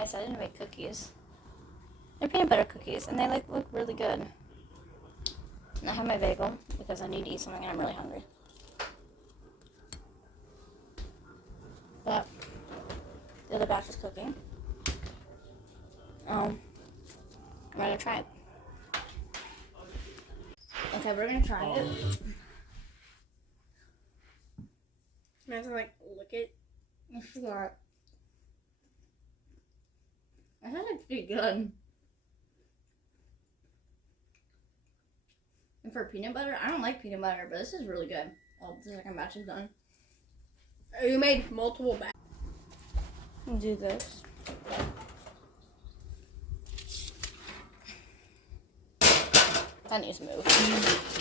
I decided to make cookies. They're peanut butter cookies, and they look really good. And I have my bagel because I need to eat something and I'm really hungry. But the other batch is cooking. I'm ready to try it. Okay, we're gonna try it. I have to like lick it. I forgot. I think it's pretty good. And for peanut butter, I don't like peanut butter, but this is really good. Oh, the second batch is done. You made multiple batches. Do this. That needs to move.